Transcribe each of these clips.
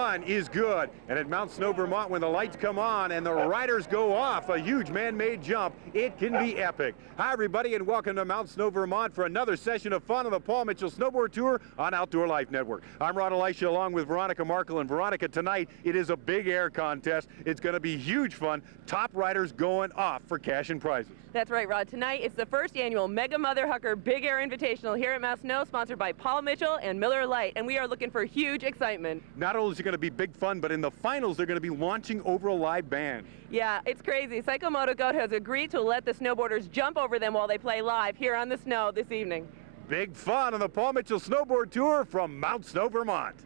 fun is good. And at Mount Snow, Vermont, when the lights come on and the riders go off a huge man-made jump, it can be epic. Hi, everybody, and welcome to Mount Snow, Vermont for another session of fun on the Paul Mitchell Snowboard Tour on Outdoor Life Network. I'm Ron Elisha along with Veronica Markle. And Veronica, tonight it is a big air contest. It's going to be huge fun. Top riders going off for cash and prizes. That's right, Rod. Tonight it's the first annual Mega Mother Hucker Big Air Invitational here at Mount Snow, sponsored by Paul Mitchell and Miller Lite, and we are looking for huge excitement. Not only is it going to be big fun, but in the finals they're going to be launching over a live band. Yeah, it's crazy. Psychomoto Goat has agreed to let the snowboarders jump over them while they play live here on the snow this evening. Big fun on the Paul Mitchell Snowboard Tour from Mount Snow, Vermont.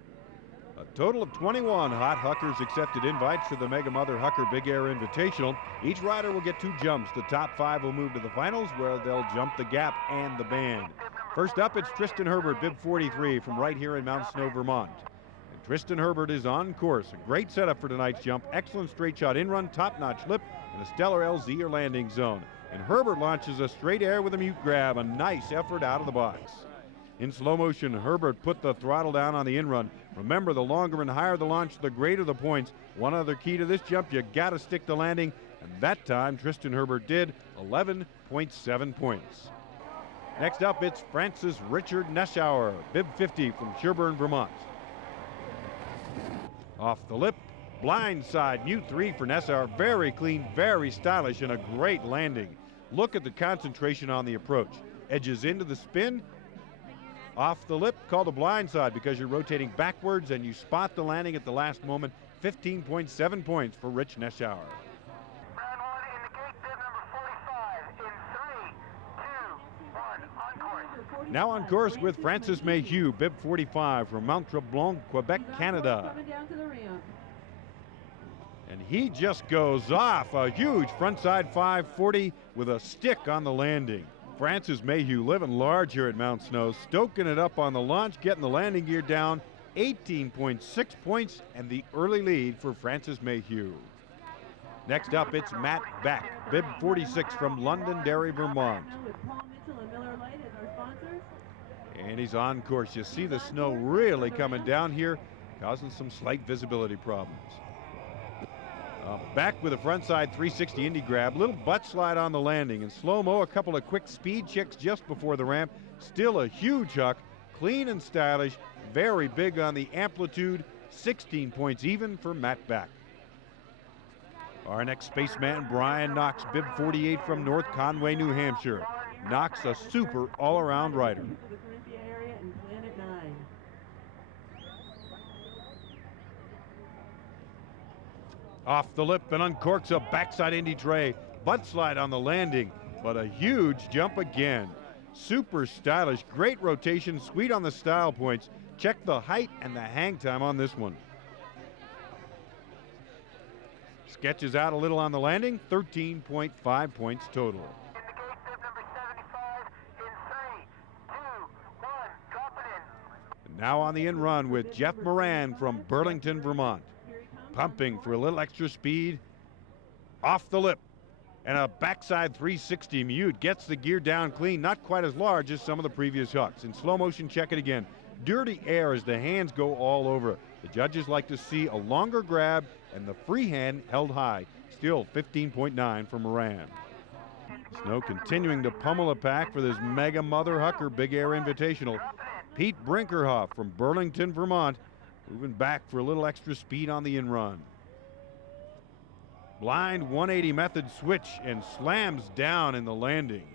A total of 21 hot Huckers accepted invites to the Mega Mother Hucker Big Air Invitational. Each rider will get 2 jumps. The top 5 will move to the finals, where they'll jump the gap and the band. First up, it's Tristan Herbert, bib 43, from right here in Mount Snow, Vermont. And Tristan Herbert is on course. A great setup for tonight's jump. Excellent straight shot in-run, top-notch lip, and a stellar LZ or landing zone. And Herbert launches a straight air with a mute grab. A nice effort out of the box. In slow motion, Herbert put the throttle down on the in-run. Remember, the longer and higher the launch, the greater the points. One other key to this jump, you gotta stick to landing, and that time Tristan Herbert did, 11.7 points. Next up, it's Francis Richard Neschauer, bib 50, from Sherburne, Vermont. Off the lip, blind side, mute 3 for Neschauer. Very clean, very stylish, and a great landing. Look at the concentration on the approach. Edges into the spin. Off the lip, called a blind side because you're rotating backwards and you spot the landing at the last moment. 15.7 points for Rich Neschauer. Round 1 in the gate, bib number 45 in 3, 2, 1, on course. Now on course with Francis Mayhew, bib 45, from Mount Tremblant, Quebec, Canada. And he just goes off a huge frontside 540 with a stick on the landing. Francis Mayhew living large here at Mount Snow, stoking it up on the launch, getting the landing gear down. 18.6 points and the early lead for Francis Mayhew. Next up, it's Matt Beck, bib 46, from Londonderry, Vermont. And he's on course. You see the snow really coming down here, causing some slight visibility problems. Back with a frontside 360 Indy grab, little butt slide on the landing. In slow-mo, a couple of quick speed checks just before the ramp. Still a huge huck, clean and stylish, very big on the amplitude. 16 points even for Matt Beck. Our next spaceman, Brian Knox, bib 48, from North Conway, New Hampshire. Knox, a super all-around rider. Off the lip and uncorks a backside Indy tray. Butt slide on the landing, but a huge jump again. Super stylish, great rotation, sweet on the style points. Check the height and the hang time on this one. Sketches out a little on the landing, 13.5 points total. In the gate, bib number 75 in 3, 2, 1, drop it in. And now on the in-run with Jeff Moran from Burlington, Vermont. Pumping for a little extra speed. Off the lip. And a backside 360 mute. Gets the gear down clean. Not quite as large as some of the previous hucks. In slow motion, check it again. Dirty air as the hands go all over. The judges like to see a longer grab and the free hand held high. Still 15.9 for Moran. Snow continuing to pummel a pack for this Mega Mother Hucker Big Air Invitational. Pete Brinkerhoff from Burlington, Vermont, moving back for a little extra speed on the in-run. Blind 180 method switch and slams down in the landing.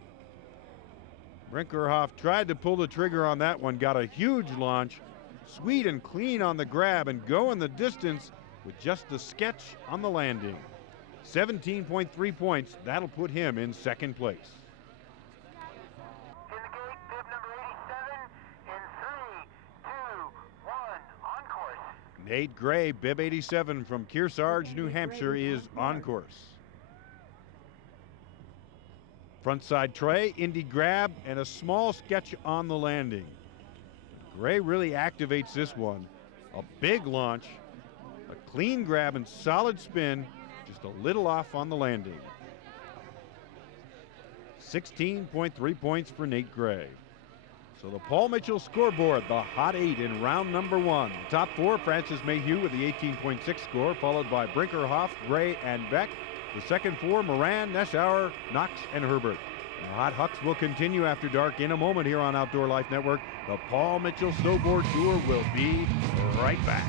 Brinkerhoff tried to pull the trigger on that one, got a huge launch. Sweet and clean on the grab and going the distance with just a sketch on the landing. 17.3 points, that'll put him in second place. In the gate, bib number 87 in 3, 2, 1, on course. Nate Gray, bib 87, from Kearsarge, New Hampshire, is on course. Frontside tray, Indy grab, and a small sketch on the landing. Gray really activates this one. A big launch, a clean grab and solid spin, just a little off on the landing. 16.3 points for Nate Gray. So the Paul Mitchell scoreboard, the hot 8 in round number 1. Top 4, Francis Mayhew with the 18.6 score, followed by Brinkerhoff, Gray, and Beck. The second 4, Moran, Neschauer, Knox, and Herbert. The Hot Hucks will continue after dark in a moment here on Outdoor Life Network. The Paul Mitchell Snowboard Tour will be right back.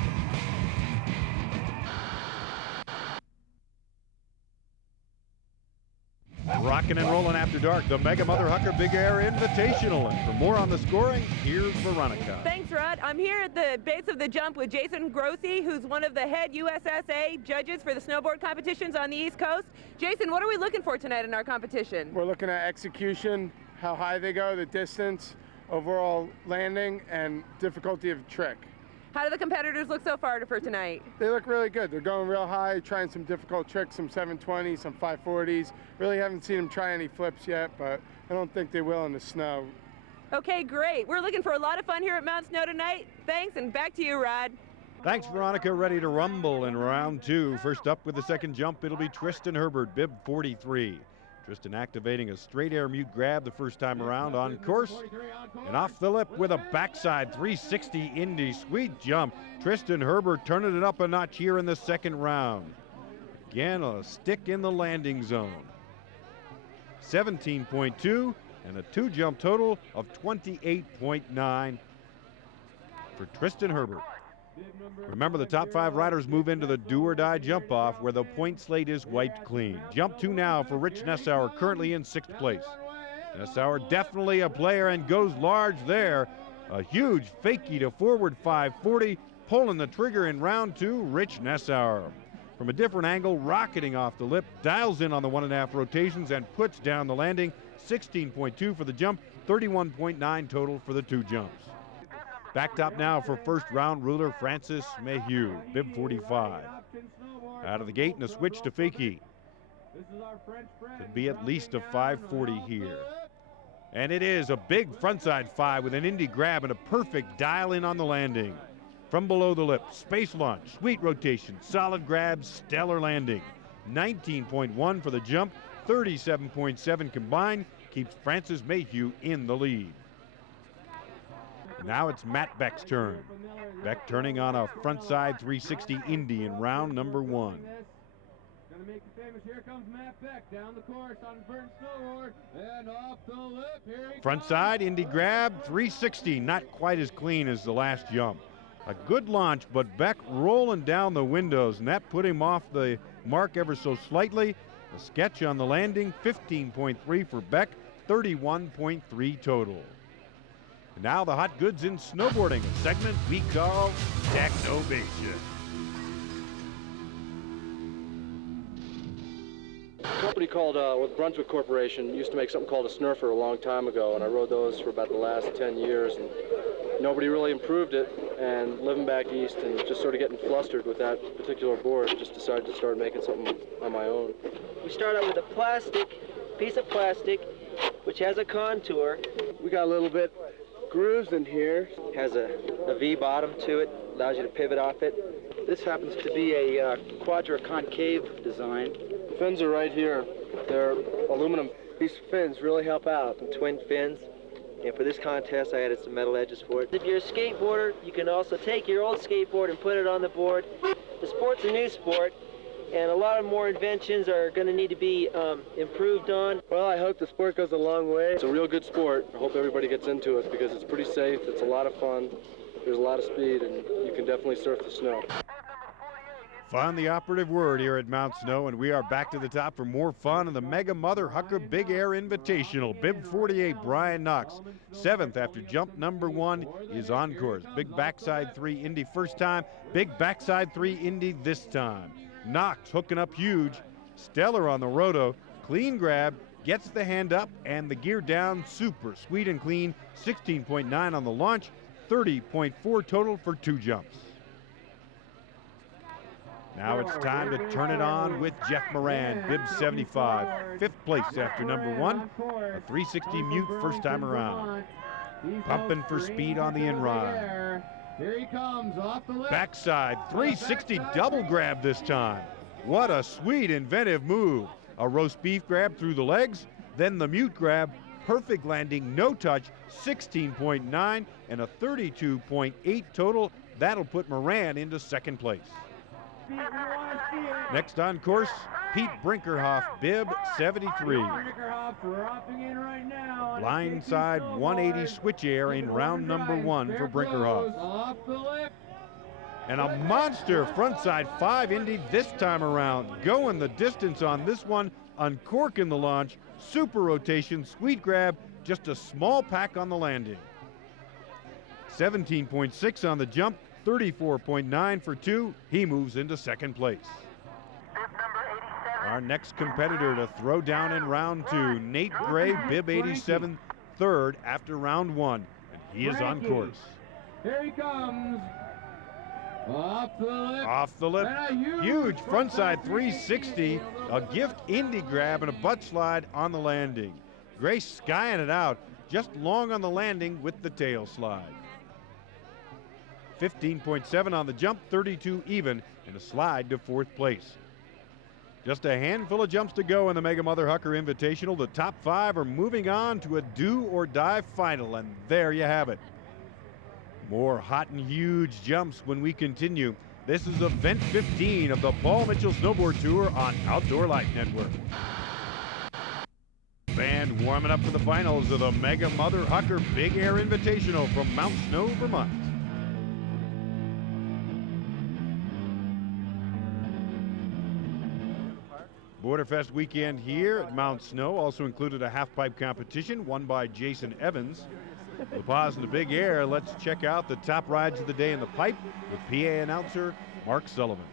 Rocking and rolling after dark, the Mega Mother Hucker Big Air Invitational. And for more on the scoring, here's Veronica. Thanks, Rod. I'm here at the base of the jump with Jason Grossi, who's one of the head USSA judges for the snowboard competitions on the East Coast. Jason, what are we looking for tonight in our competition? We're looking at execution, how high they go, the distance, overall landing, and difficulty of trick. How do the competitors look so far for tonight? They look really good. They're going real high, trying some difficult tricks, some 720s, some 540s. Really haven't seen them try any flips yet, but I don't think they will in the snow. Okay, great. We're looking for a lot of fun here at Mount Snow tonight. Thanks, and back to you, Rod. Thanks, Veronica. Ready to rumble in round 2. First up with the second jump, it'll be Tristan Herbert, bib 43. Tristan activating a straight air mute grab the first time around on course. And off the lip with a backside 360 Indy. Sweet jump. Tristan Herbert turning it up a notch here in the second round. Again, a stick in the landing zone. 17.2 and a 2-jump total of 28.9 for Tristan Herbert. Remember, the top 5 riders move into the do-or-die jump-off where the point slate is wiped clean. Jump 2 now for Rich Neschauer, currently in 6th place. Neschauer definitely a player and goes large there. A huge fakie to forward 540, pulling the trigger in round 2, Rich Neschauer. From a different angle, rocketing off the lip, dials in on the 1.5 rotations and puts down the landing. 16.2 for the jump, 31.9 total for the 2 jumps. Back top now for first round ruler Francis Mayhew, bib 45. Out of the gate and a switch to fakie. Could be at least a 540 here. And it is a big frontside 5 with an Indy grab and a perfect dial in on the landing. From below the lip, space launch, sweet rotation, solid grab, stellar landing. 19.1 for the jump, 37.7 combined, keeps Francis Mayhew in the lead. Now it's Matt Beck's turn. Beck turning on a frontside 360 Indy in round number 1. Here comes Matt Beck down the course on Burton Snowboard and off the lip. Here he Frontside Indy grab 360, not quite as clean as the last jump. A good launch, but Beck rolling down the windows, and that put him off the mark ever so slightly. A sketch on the landing, 15.3 for Beck, 31.3 total. And now the hot goods in snowboarding, a segment we call Technovation. A company called with Brunswick Corporation used to make something called a snurfer a long time ago, and I rode those for about the last 10 years, and nobody really improved it. And living back east and just sort of getting flustered with that particular board, just decided to start making something on my own. We start out with a piece of plastic, which has a contour. We got a little bit grooves in here. Has a V bottom to it, allows you to pivot off it. This happens to be a quadra concave design. The fins are right here. They're aluminum. These fins really help out. Some twin fins. And for this contest, I added some metal edges for it. If you're a skateboarder, you can also take your old skateboard and put it on the board. The sport's a new sport, and a lot of more inventions are going to need to be improved on. Well, I hope the sport goes a long way. It's a real good sport. I hope everybody gets into it because it's pretty safe, it's a lot of fun, there's a lot of speed, and you can definitely surf the snow. Fun, the operative word here at Mount Snow, and we are back to the top for more fun in the Mega Mother Hucker Big Air Invitational. Bib 48, Brian Knox, 7th after jump number 1 is on course. Big backside 3 Indy first time, big backside 3 Indy this time. Knox hooking up huge, stellar on the roto, clean grab, gets the hand up and the gear down, super sweet and clean, 16.9 on the launch, 30.4 total for 2 jumps. Now it's time to turn it on with Jeff Moran, bib 75, 5th place after number 1, a 360 mute first time around. Pumping for speed on the in-ride. Here he comes off the lip. Backside 360 double grab this time. What a sweet inventive move. A roast beef grab through the legs, then the mute grab, perfect landing, no touch, 16.9 and a 32.8 total. That'll put Moran into second place. Next on course, Pete Brinkerhoff, bib 73. Blindside 180 switch air in round number 1 for Brinkerhoff. And a monster frontside 5 Indy this time around. Going the distance on this one, uncorking the launch, super rotation, sweet grab, just a small pack on the landing. 17.6 on the jump, 34.9 for 2. He moves into second place. Our next competitor to throw down in round 2, Nate Gray, bib 87, third after round 1. And he is on course. Here he comes. Off the lip. Off the lip. Huge frontside 360, a gift Indy grab and a butt slide on the landing. Gray skying it out, just long on the landing with the tail slide. 15.7 on the jump, 32 even, and a slide to 4th place. Just a handful of jumps to go in the Mega Mother Hucker Invitational. The top 5 are moving on to a do or die final, and there you have it. More hot and huge jumps when we continue. This is event 15 of the Paul Mitchell Snowboard Tour on Outdoor Life Network. Band warming up for the finals of the Mega Mother Hucker Big Air Invitational from Mount Snow, Vermont. Borderfest weekend here at Mount Snow also included a half-pipe competition won by Jason Evans. The pause in the Big Air, let's check out the top rides of the day in the pipe with PA announcer Mark Sullivan.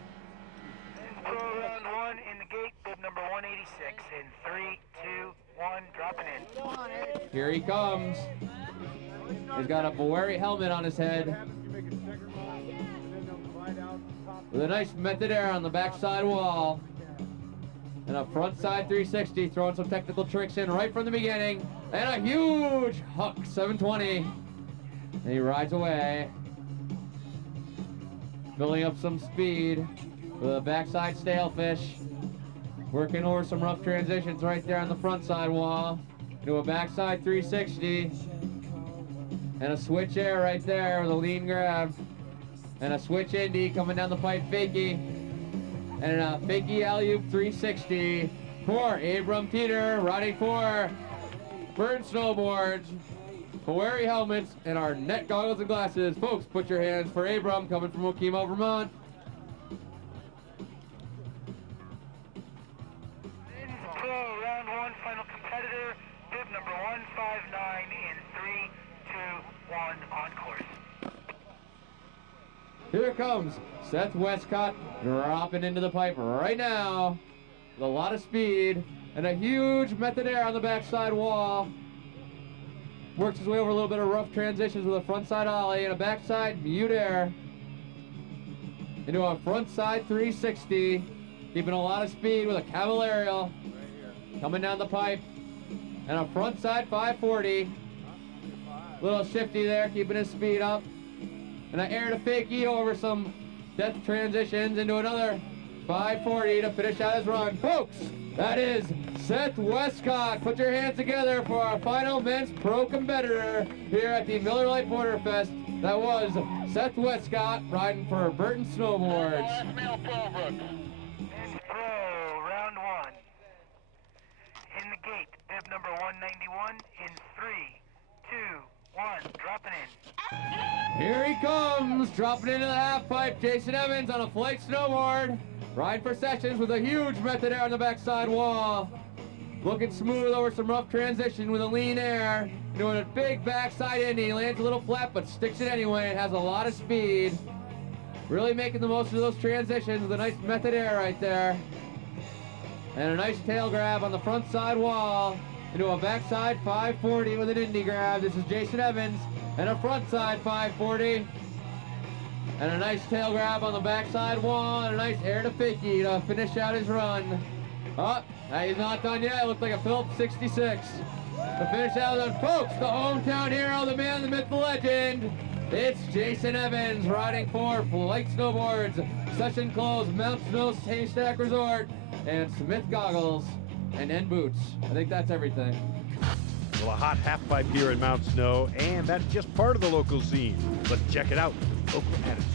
Round 1 in the gate, bib number 186 in 3, 2, 1, dropping in. Here he comes. He's got a Boeri helmet on his head. With a nice method air on the backside wall. And a frontside 360, throwing some technical tricks in right from the beginning. And a huge Huck 720. And he rides away. Building up some speed with a backside stalefish. Working over some rough transitions right there on the frontside wall. Into a backside 360. And a switch air right there with a lean grab. And a switch Indy coming down the pipe fakie. And a fakie alley-oop 360 for Abram Peter, riding for Bird Snowboards, Boeri helmets, and our net goggles and glasses. Folks, put your hands for Abram, coming from Okemo, Vermont. Round 1, final competitor, bib number 159 in 3, 2, 1, on course. Here comes Seth Westcott dropping into the pipe right now with a lot of speed and a huge method air on the backside wall. Works his way over a little bit of rough transitions with a frontside ollie and a backside mute air into a frontside 360, keeping a lot of speed with a cavallarial coming down the pipe and a frontside 540. Little shifty there, keeping his speed up. And an air to fakie over some death transitions into another 540 to finish out his run. Folks, that is Seth Westcott. Put your hands together for our final men's pro competitor here at the Miller Lite Borderfest. That was Seth Westcott riding for Burton Snowboards. Men's pro, round 1. In the gate, bib number 191 in 3, 2, 1, dropping in. Here he comes, dropping into the half pipe. Jason Evans on a flight snowboard. Ride for Sessions with a huge method air on the backside wall. Looking smooth over some rough transition with a lean air. Doing a big backside Indy. Lands a little flat, but sticks it anyway. It has a lot of speed. Really making the most of those transitions with a nice method air right there. And a nice tail grab on the front side wall. Into a backside 540 with an Indy grab. This is Jason Evans. And a frontside 540. And a nice tail grab on the backside wall. And a nice air to fakie to finish out his run. Oh, he's not done yet. It looks like a Phillips 66. To finish out the folks, the hometown hero, the man, the myth, the legend. It's Jason Evans riding for Flight Snowboards, Session Clothes, Mount Snow Haystack Resort, and Smith Goggles and N Boots. I think that's everything. The Well, a hot half pipe here in Mount Snow, and that's just part of the local scene. Let's check it out. Local attitude.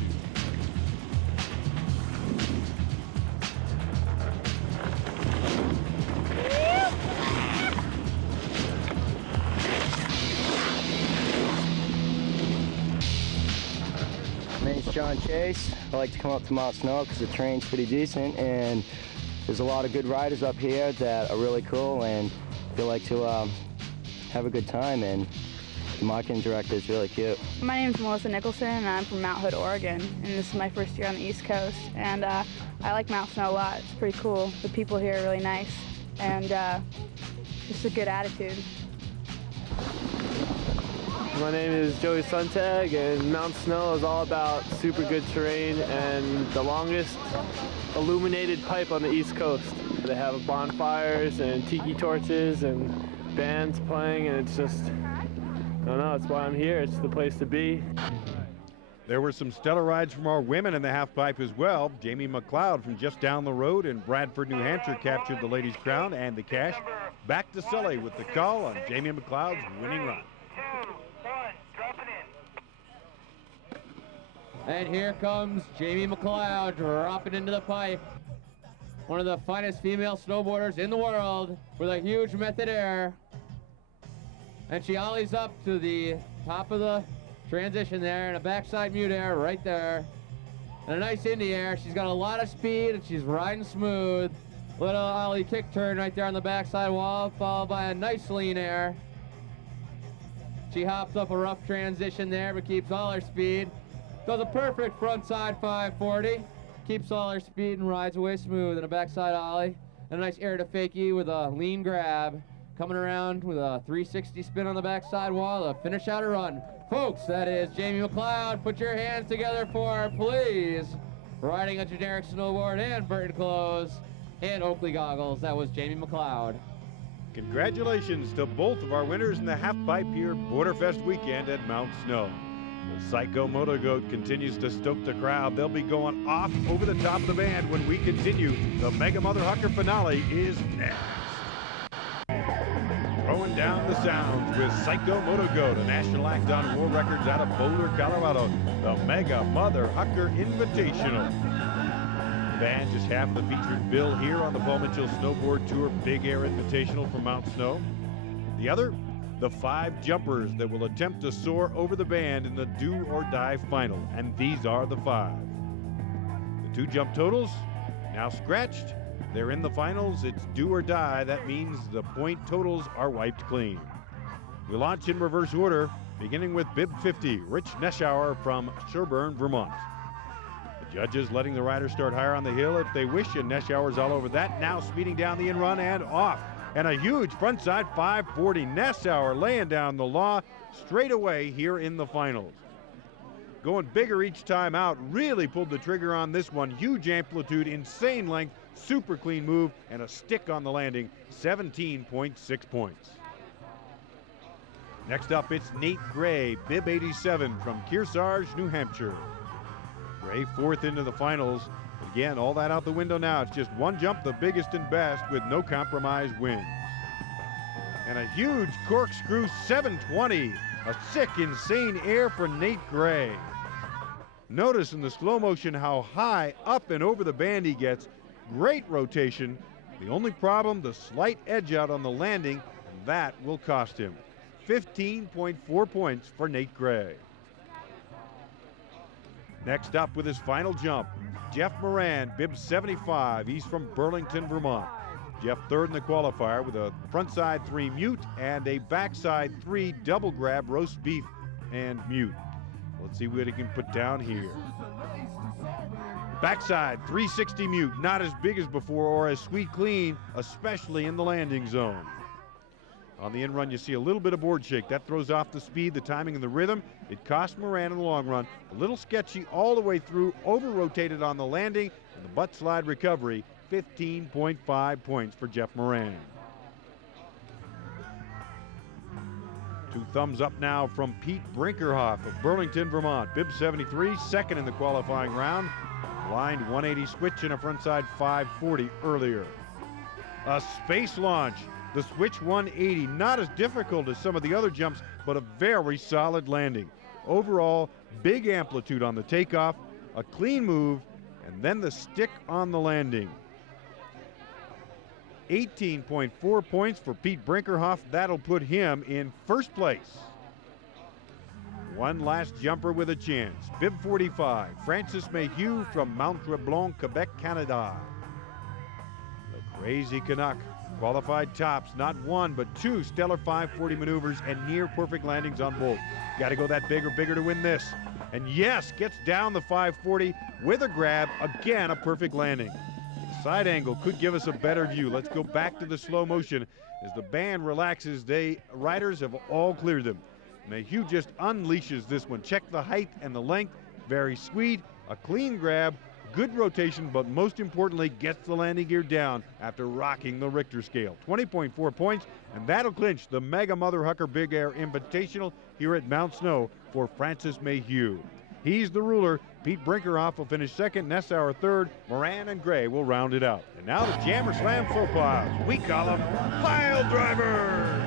My name's John Chase. I like to come up to Mount Snow because the terrain's pretty decent, and there's a lot of good riders up here that are really cool, and they like to have a good time, and the marketing director is really cute. My name is Melissa Nicholson, and I'm from Mount Hood, Oregon, and this is my first year on the East Coast, and I like Mount Snow a lot. It's pretty cool. The people here are really nice, and just a good attitude. My name is Joey Suntag, and Mount Snow is all about super good terrain and the longest illuminated pipe on the East Coast. They have bonfires and tiki torches and bands playing, and it's just, I don't know, it's why I'm here. It's the place to be. There were some stellar rides from our women in the half pipe as well. Jamie McLeod from just down the road in Bradford, New Hampshire captured the ladies' crown and the cash. Back to Sully with the call on Jamie McLeod's winning run. And here comes Jamie McLeod dropping into the pipe. One of the finest female snowboarders in the world with a huge method air. And she ollies up to the top of the transition there, and a backside mute air right there. And a nice indie air. She's got a lot of speed, and she's riding smooth. Little ollie kick turn right there on the backside wall, followed by a nice lean air. She hops up a rough transition there, but keeps all her speed. Does a perfect frontside 540. Keeps all her speed and rides away smooth in a backside ollie. And a nice air to fakie with a lean grab. Coming around with a 360 spin on the backside wall to finish out her run. Folks, that is Jamie McLeod. Put your hands together for her, please. Riding a generic snowboard and Burton clothes and Oakley goggles. That was Jamie McLeod. Congratulations to both of our winners in the half pipe here Borderfest weekend at Mount Snow. Psycho Moto Goat continues to stoke the crowd. They'll be going off over the top of the band when we continue. The Mega Mother Hucker finale is next. Throwing down the sounds with Psycho Moto Goat, a national act on war records out of Boulder, Colorado. The Mega Mother Hucker Invitational. The band just half the featured bill here on the Paul Mitchell Snowboard Tour Big Air Invitational from Mount Snow. The other, the 5 jumpers that will attempt to soar over the band in the do or die final, and these are the 5. The 2 jump totals now scratched. They're in the finals. It's do or die. That means the point totals are wiped clean. We launch in reverse order, beginning with bib 50, Rich Neschauer from Sherburne, Vermont. The judges letting the riders start higher on the hill if they wish, and Neschauer's all over that. Now speeding down the in-run and off. And a huge frontside 540. Neschauer laying down the law straight away here in the finals. Going bigger each time out, really pulled the trigger on this one. Huge amplitude, insane length, super clean move, and a stick on the landing, 17.6 points. Next up, it's Nate Gray, bib 87 from Kearsarge, New Hampshire. Gray 4th into the finals. Again, all that out the window now. It's just one jump, the biggest and best, with no compromise wins. And a huge corkscrew 720. A sick, insane air for Nate Gray. Notice in the slow motion how high up and over the band he gets. Great rotation. The only problem, the slight edge out on the landing, and that will cost him. 15.4 points for Nate Gray. Next up with his final jump, Jeff Moran, bib 75. He's from Burlington, Vermont. Jeff 3rd in the qualifier with a frontside 3 mute and a backside 3 double grab roast beef and mute. Let's see what he can put down here. Backside 360 mute, not as big as before or as sweet clean, especially in the landing zone. On the in-run, you see a little bit of board shake. That throws off the speed, the timing, and the rhythm. It cost Moran in the long run. A little sketchy all the way through, over-rotated on the landing, and the butt slide recovery, 15.5 points for Jeff Moran. 2 thumbs up now from Pete Brinkerhoff of Burlington, Vermont. Bib 73, 2nd in the qualifying round. Blind 180 switch and a frontside 540 earlier. A space launch. The switch 180, not as difficult as some of the other jumps, but a very solid landing. Overall, big amplitude on the takeoff, a clean move, and then the stick on the landing. 18.4 points for Pete Brinkerhoff. That'll put him in first place. One last jumper with a chance. Bib 45, Francis Mayhew from Mount Tremblant, Quebec, Canada. The Crazy Canuck qualified tops, not one, but two stellar 540 maneuvers and near perfect landings on both. Got to go that big or bigger to win this. And yes, gets down the 540 with a grab, again a perfect landing. The side angle could give us a better view. Let's go back to the slow motion as the band relaxes. Riders have all cleared them. Mayhew just unleashes this one. Check the height and the length, very sweet, a clean grab, good rotation, but most importantly, gets the landing gear down after rocking the Richter scale. 20.4 points, and that'll clinch the Mega Mother Hucker Big Air Invitational here at Mount Snow for Francis Mayhew. He's the ruler. Pete Brinkerhoff will finish second, Nessauer third, Moran and Gray will round it out. And now the Jammer Slam faux pas. We call them pile drivers.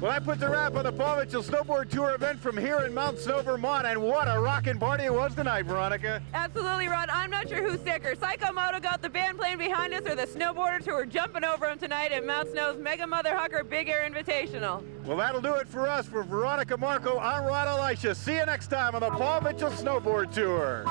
Well, that puts a wrap on the Paul Mitchell Snowboard Tour event from here in Mount Snow, Vermont. And what a rockin' party it was tonight, Veronica. Absolutely, Rod. I'm not sure who's sicker. Psycho Moto got the band playing behind us or the snowboarders who were jumping over them tonight at Mount Snow's Mega Mother Hucker Big Air Invitational. Well, that'll do it for us. For Veronica Marco, I'm Rod Elisha. See you next time on the Paul Mitchell Snowboard Tour.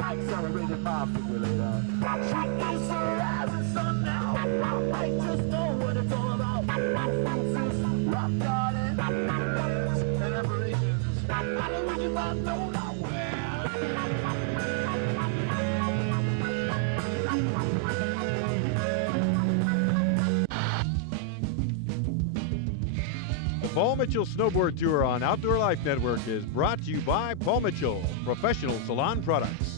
Accelerated my defibrillator. She is her as a sun now. I just know what it's all about. Francis, rock garden, and operations. I don't really want to know nowhere. The Paul Mitchell Snowboard Tour on Outdoor Life Network is brought to you by Paul Mitchell Professional Salon Products.